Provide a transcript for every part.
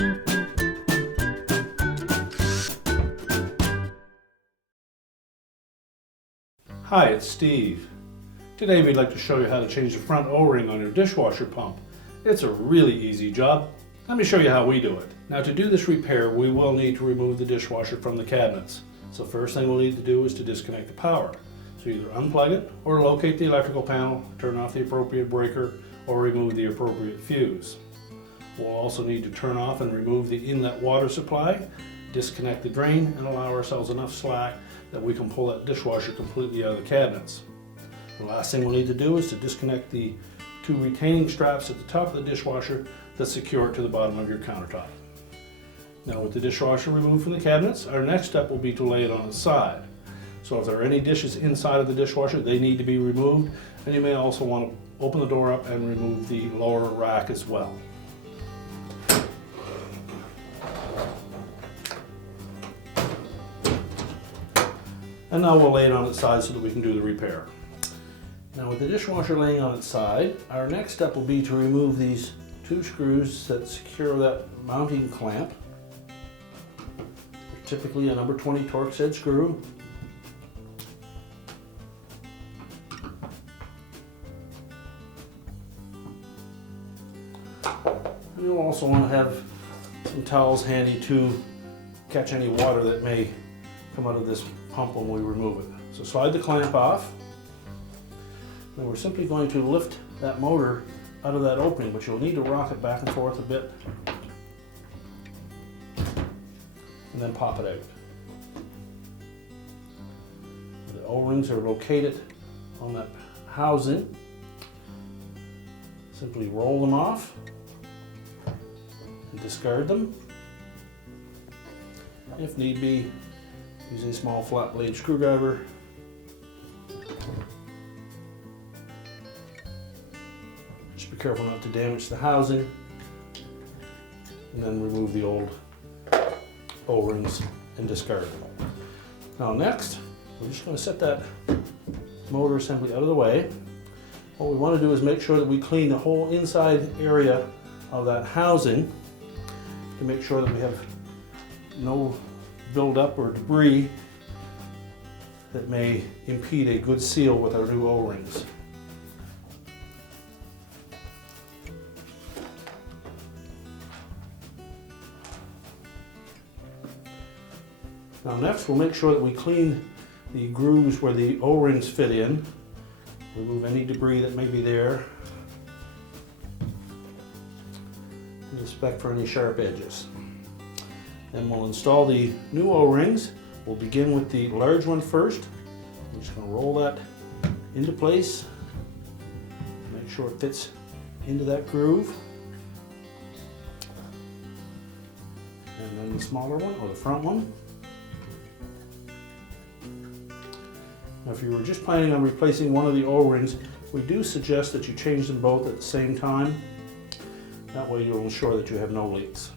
Hi, it's Steve. Today we'd like to show you how to change the front O-ring on your dishwasher pump. It's a really easy job. Let me show you how we do it. Now, to do this repair, we will need to remove the dishwasher from the cabinets. So first thing we'll need to do is to disconnect the power. So either unplug it or locate the electrical panel, turn off the appropriate breaker, or remove the appropriate fuse. We'll also need to turn off and remove the inlet water supply, disconnect the drain, and allow ourselves enough slack that we can pull that dishwasher completely out of the cabinets. The last thing we'll need to do is to disconnect the two retaining straps at the top of the dishwasher that secure it to the bottom of your countertop. Now, with the dishwasher removed from the cabinets, our next step will be to lay it on its side. So if there are any dishes inside of the dishwasher, they need to be removed, and you may also want to open the door up and remove the lower rack as well. And now we'll lay it on its side so that we can do the repair. Now, with the dishwasher laying on its side, our next step will be to remove these two screws that secure that mounting clamp. Typically a number 20 Torx head screw. And you'll also want to have some towels handy to catch any water that may come out of this pump when we remove it. So slide the clamp off. And we're simply going to lift that motor out of that opening, but you'll need to rock it back and forth a bit and then pop it out. The O-rings are located on that housing. Simply roll them off and discard them. If need be, use a small flat blade screwdriver. Just be careful not to damage the housing, and then remove the old O-rings and discard them. Now next, we're just going to set that motor assembly out of the way. What we want to do is make sure that we clean the whole inside area of that housing to make sure that we have no buildup or debris that may impede a good seal with our new O-rings. Now next, we'll make sure that we clean the grooves where the O-rings fit in, remove any debris that may be there, and inspect for any sharp edges. Then we'll install the new O-rings. We'll begin with the large one first. I'm just going to roll that into place, make sure it fits into that groove. And then the smaller one, or the front one. Now, if you were just planning on replacing one of the O-rings, we do suggest that you change them both at the same time. That way you'll ensure that you have no leaks.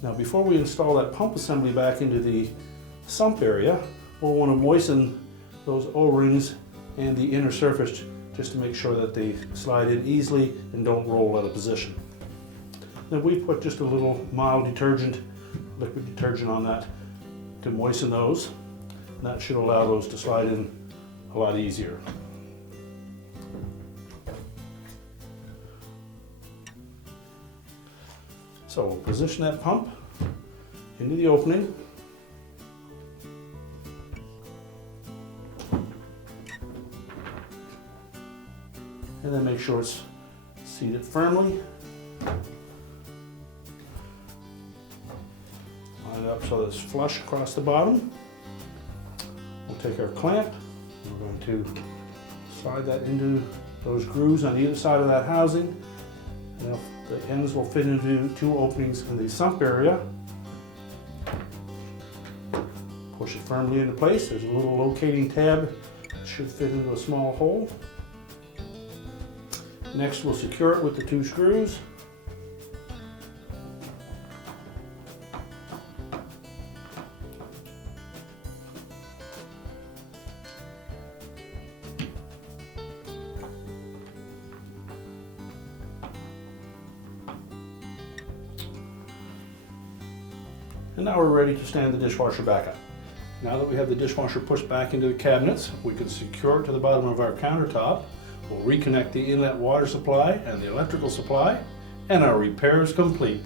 Now, before we install that pump assembly back into the sump area, we'll want to moisten those O-rings and the inner surface just to make sure that they slide in easily and don't roll out of position. Now, we put just a little mild detergent, liquid detergent on that to moisten those. And that should allow those to slide in a lot easier. So we'll position that pump into the opening. And then make sure it's seated firmly. Line it up so that it's flush across the bottom. We'll take our clamp, we're going to slide that into those grooves on either side of that housing. And the ends will fit into two openings in the sump area. Push it firmly into place. There's a little locating tab that should fit into a small hole. Next, we'll secure it with the two screws. And now we're ready to stand the dishwasher back up. Now that we have the dishwasher pushed back into the cabinets, we can secure it to the bottom of our countertop. We'll reconnect the inlet water supply and the electrical supply, and our repair is complete.